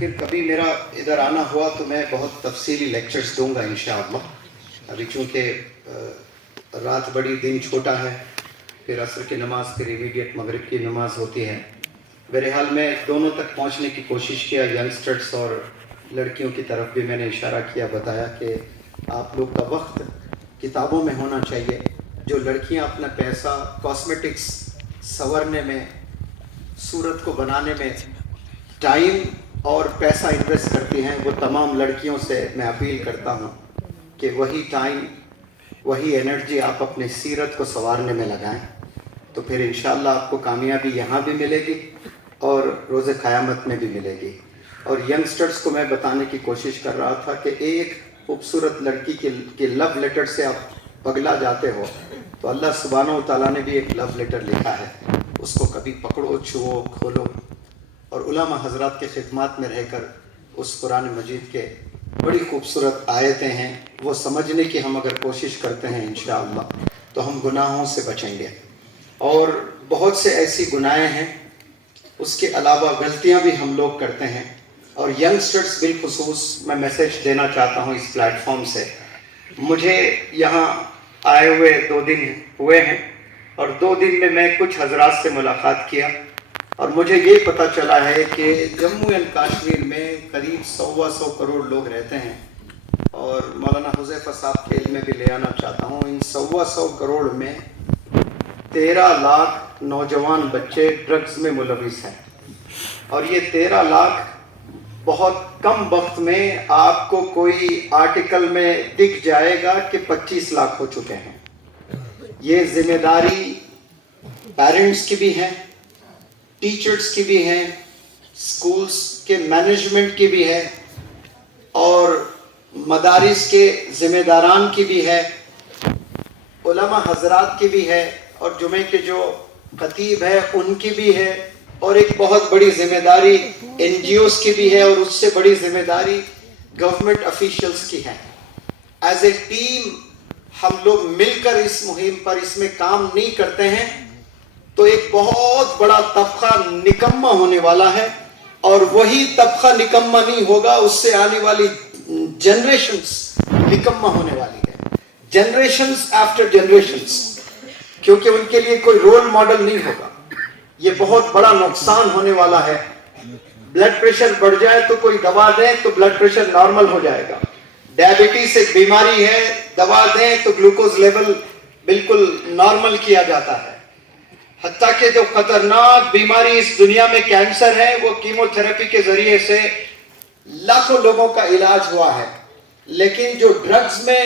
پھر کبھی میرا ادھر آنا ہوا تو میں بہت تفصیلی لیکچرز دوں گا انشاءاللہ. ابھی چونکہ رات بڑی دن چھوٹا ہے، پھر عصر کی نماز، پھر امیڈیٹ مغرب کی نماز ہوتی ہے. بہرحال میں دونوں تک پہنچنے کی کوشش کیا. ینگسٹرز اور لڑکیوں کی طرف بھی میں نے اشارہ کیا، بتایا کہ آپ لوگ کا وقت کتابوں میں ہونا چاہیے. جو لڑکیاں اپنا پیسہ کاسمیٹکس سنورنے میں، صورت کو بنانے میں ٹائم اور پیسہ انویسٹ کرتی ہیں، وہ تمام لڑکیوں سے میں اپیل کرتا ہوں کہ وہی ٹائم، وہی انرجی آپ اپنے سیرت کو سنوارنے میں لگائیں، تو پھر انشاءاللہ آپ کو کامیابی یہاں بھی ملے گی اور روز قیامت میں بھی ملے گی. اور ینگسٹرز کو میں بتانے کی کوشش کر رہا تھا کہ ایک خوبصورت لڑکی کے لو لیٹر سے آپ پگلا جاتے ہو، تو اللہ سبحانہ و تعالیٰ نے بھی ایک لو لیٹر لکھا ہے، اس کو کبھی پکڑو، چھوؤ، کھولو. اور علماء حضرات کے خدمات میں رہ کر اس قرآن مجید کے بڑی خوبصورت آیتیں ہیں، وہ سمجھنے کی ہم اگر کوشش کرتے ہیں انشاءاللہ تو ہم گناہوں سے بچیں گے. اور بہت سے ایسی گناہیں ہیں، اس کے علاوہ غلطیاں بھی ہم لوگ کرتے ہیں. اور ینگسٹرز بالخصوص میں میسیج دینا چاہتا ہوں اس پلیٹ فارم سے. مجھے یہاں آئے ہوئے 2 دن ہوئے ہیں، اور 2 دن میں کچھ حضرات سے ملاقات کیا، اور مجھے یہ پتہ چلا ہے کہ جموں اینڈ کشمیر میں قریب 100 کروڑ لوگ رہتے ہیں. اور مولانا حذیفہ صاحب کے علم میں بھی لے آنا چاہتا ہوں، ان 100 کروڑ میں 13 لاکھ نوجوان بچے ڈرگز میں ملوث ہیں. اور یہ 13 لاکھ بہت کم وقت میں آپ کو کوئی آرٹیکل میں دکھ جائے گا کہ 25 لاکھ ہو چکے ہیں. یہ ذمہ داری پیرنٹس کی بھی ہے، ٹیچرز کی بھی ہے، سکولز کے مینجمنٹ کی بھی ہے، اور مدارس کے ذمہ داران کی بھی ہے، علماء حضرات کی بھی ہے، اور جمعے کے جو خطیب ہے ان کی بھی ہے، اور ایک بہت بڑی ذمہ داری NGOs کی بھی ہے، اور اس سے بڑی ذمہ داری گورنمنٹ افیشلز کی ہے. ایز اے ٹیم ہم لوگ مل کر اس مہم پر اس میں کام نہیں کرتے ہیں تو ایک بہت بڑا طبقہ نکمہ ہونے والا ہے. اور وہی طبقہ نکمہ نہیں ہوگا، اس سے آنے والی جنریشنز نکمہ ہونے والی ہے، جنریشنز آفٹر جنریشنز، کیونکہ ان کے لیے کوئی رول ماڈل نہیں ہوگا. یہ بہت بڑا نقصان ہونے والا ہے. بلڈ پریشر بڑھ جائے تو کوئی دوا دیں تو بلڈ پریشر نارمل ہو جائے گا. ڈائبٹیز ایک بیماری ہے، دوا دیں تو گلوکوز لیول بالکل نارمل کیا جاتا ہے. حتیٰ کہ جو خطرناک بیماری اس دنیا میں کینسر ہے، وہ کیمو تھراپی کے ذریعے سے لاکھوں لوگوں کا علاج ہوا ہے. لیکن جو ڈرگز میں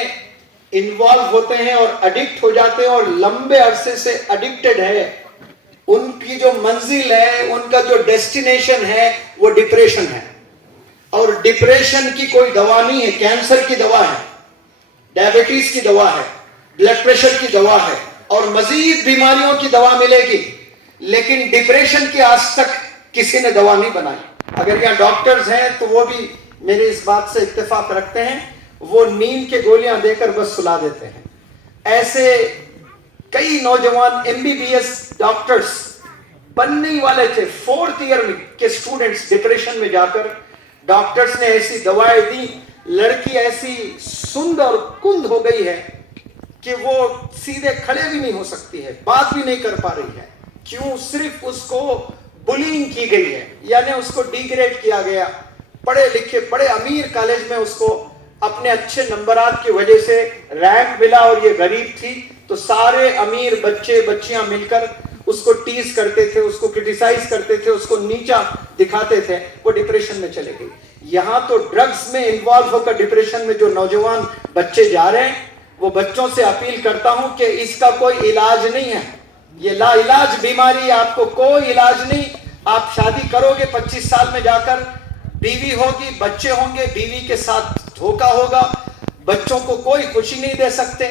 انوالو ہوتے ہیں اور ایڈکٹ ہو جاتے ہیں اور لمبے عرصے سے ایڈکٹڈ ہے، ان کی جو منزل ہے، ان کا جو ڈیسٹینیشن ہے، وہ ڈپریشن ہے. اور ڈپریشن کی کوئی دوا نہیں ہے. کینسر کی دوا ہے، ڈائبٹیز کی دوا ہے، بلڈ پریشر کی دوا ہے، اور مزید بیماریوں کی دوا ملے گی. لیکن ڈپریشن کی آج تک کسی نے دوا نہیں بنائی. اگر یہاں ڈاکٹرز ہیں تو وہ بھی میرے اس بات سے اتفاق رکھتے ہیں، وہ نیند کے گولیاں دے کر بس سلا دیتے ہیں. ایسے کئی نوجوان MBBS ڈاکٹرز بننے ہی والے تھے، 4th ایئر کے اسٹوڈنٹس ڈپریشن میں جا کر ڈاکٹرز نے ایسی دوائیں دی، لڑکی ایسی سند اور کند ہو گئی ہے کہ وہ سیدھے کھڑے بھی نہیں ہو سکتی ہے، بات بھی نہیں کر پا رہی ہے. کیوں؟ صرف اس کو بلینگ کی گئی ہے، یعنی اس کو ڈیگریڈ کیا گیا. پڑھے لکھے بڑے امیر کالج میں اس کو اپنے اچھے نمبرات کی وجہ سے رینک ملا، اور یہ غریب تھی، تو سارے امیر بچے بچیاں مل کر اس کو ٹیز کرتے تھے، اس کو کرٹیسائز کرتے تھے، اس کو نیچا دکھاتے تھے. وہ ڈپریشن میں چلے گئی. یہاں تو ڈرگز میں انوالو ہو کر ڈپریشن میں جو نوجوان بچے جا رہے ہیں، وہ بچوں سے اپیل کرتا ہوں کہ اس کا کوئی علاج نہیں ہے. یہ لا علاج بیماری، آپ کو کوئی علاج نہیں. آپ شادی کرو گے 25 سال میں جا کر، بیوی ہوگی، بچے ہوں گے، بیوی کے ساتھ دھوکا ہوگا، بچوں کو کوئی خوشی نہیں دے سکتے،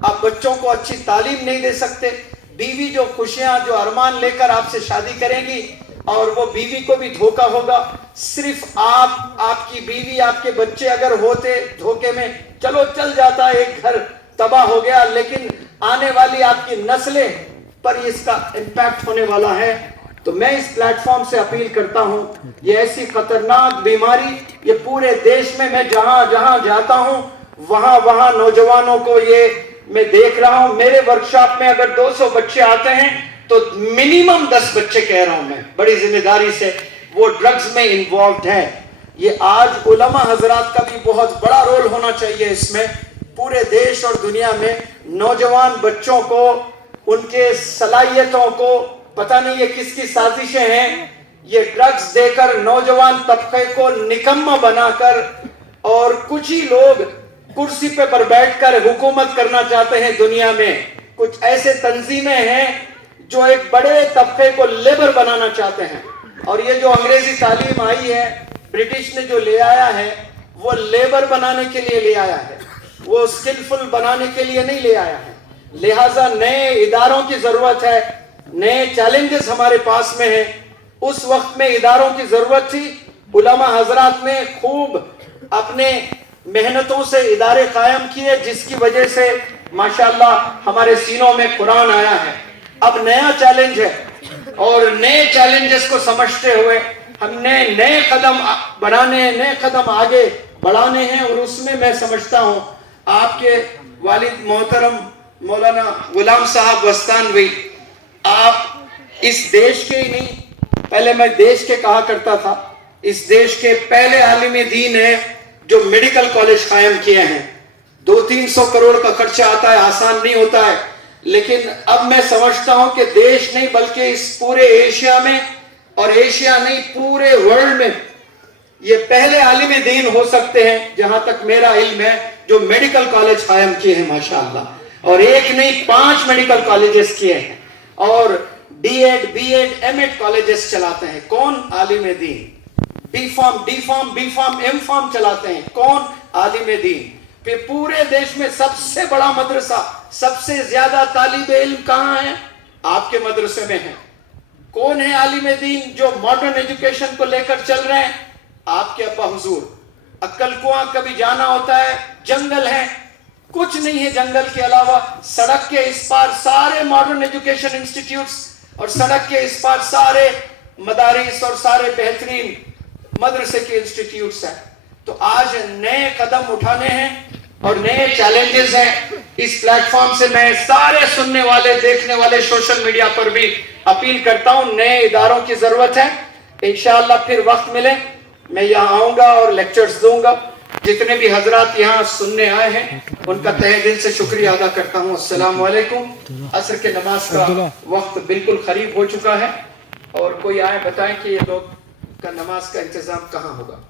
آپ بچوں کو اچھی تعلیم نہیں دے سکتے. بیوی جو خوشیاں، جو ارمان لے کر آپ سے شادی کریں گی، اور وہ بیوی کو بھی دھوکا ہوگا. صرف آپ کی بیوی، آپ کے بچے اگر ہوتے دھوکے میں، چلو چل جاتا، ایک گھر تباہ ہو گیا، لیکن آنے والی آپ کی نسلیں پر اس کا امپیکٹ ہونے والا ہے. تو میں اس پلیٹ فارم سے اپیل کرتا ہوں، یہ ایسی خطرناک بیماری یہ پورے دیش میں جہاں جہاں جاتا ہوں وہاں نوجوانوں کو یہ میں دیکھ رہا ہوں. میرے ورکشاپ میں اگر 200 بچے آتے ہیں تو منیمم 10 بچے کہہ رہا ہوں میں بڑی ذمہ داری سے وہ ڈرگز میں انوالوڈ ہیں. یہ آج علماء حضرات کا بھی بہت بڑا رول ہونا چاہیے اس میں. پورے دیش اور دنیا میں نوجوان بچوں کو ان کے صلاحیتوں کو پتہ نہیں یہ کس کی سازشیں ہیں، یہ ڈرگز دے کر نوجوان طبقے کو نکمہ بنا کر اور کچھ ہی لوگ کرسی پر بیٹھ کر حکومت کرنا چاہتے ہیں دنیا میں. کچھ ایسے تنظیمیں ہیں جو ایک بڑے طبقے کو لیبر بنانا چاہتے ہیں، اور یہ جو انگریزی تعلیم آئی ہے برٹش نے جو لے آیا ہے وہ لیبر بنانے کے لیے لے آیا ہے، وہ سکلفل بنانے کے لیے نہیں لے آیا ہے. لہٰذا نئے اداروں کی ضرورت ہے، نئے چیلنجز ہمارے پاس میں ہیں. اس وقت میں اداروں کی ضرورت تھی، علماء حضرات نے خوب اپنے محنتوں سے ادارے قائم کیے جس کی وجہ سے ماشاءاللہ ہمارے سینوں میں قرآن آیا ہے. اب نیا چیلنج ہے اور نئے چیلنجز کو سمجھتے ہوئے ہم نے نئے قدم بڑھانے ہیں، نئے قدم آگے بڑھانے ہیں. اور اس میں سمجھتا ہوں آپ کے والد محترم مولانا غلام صاحب وستانوی، آپ اس دیش کے ہی نہیں، پہلے میں دیش کے کہا کرتا تھا، اس دیش کے پہلے عالم دین ہیں جو میڈیکل کالج قائم کیے ہیں. 200-300 کروڑ کا خرچہ آتا ہے، آسان نہیں ہوتا ہے، لیکن اب میں سمجھتا ہوں کہ دیش نہیں بلکہ اس پورے ایشیا میں، اور ایشیا نہیں پورے ورلڈ میں یہ پہلے عالم دین ہو سکتے ہیں جہاں تک میرا علم ہے جو میڈیکل کالج قائم کیے ہیں ماشاءاللہ. اور ایک نہیں 5 میڈیکل کالجز کیے ہیں اور D Ed B Ed M Ed colleges چلاتے ہیں. کون عالم دین؟ B Pharm D Pharm B Pharm M Pharm چلاتے ہیں. کون؟ عالم دین. پھر پورے دیش میں سب سے بڑا مدرسہ، سب سے زیادہ طالب علم کہاں ہیں؟ آپ کے مدرسے میں ہیں. کون ہے عالم دین جو ماڈرن ایجوکیشن کو لے کر چل رہے ہیں؟ آپ کے ابا حضور. عقل کنواں کبھی جانا ہوتا ہے، جنگل ہے، کچھ نہیں ہے جنگل کے علاوہ. سڑک کے اس پار سارے ماڈرن ایجوکیشن انسٹیٹیوٹس اور سڑک کے اس پار سارے مدارس اور سارے بہترین مدرسے کے انسٹیٹیوٹس ہیں. تو آج نئے قدم اٹھانے ہیں اور نئے چیلنجز ہیں. اس پلیٹ فارم سے میں سارے سننے والے دیکھنے والے سوشل میڈیا پر بھی اپیل کرتا ہوں، نئے اداروں کی ضرورت ہے. انشاءاللہ پھر وقت ملے میں یہاں آؤں گا اور لیکچرز دوں گا. جتنے بھی حضرات یہاں سننے آئے ہیں ان کا تہہ دل سے شکریہ ادا کرتا ہوں. السلام علیکم. عصر کے نماز کا وقت بالکل قریب ہو چکا ہے، اور کوئی آئے بتائیں کہ یہ لوگ کا نماز کا انتظام کہاں ہوگا.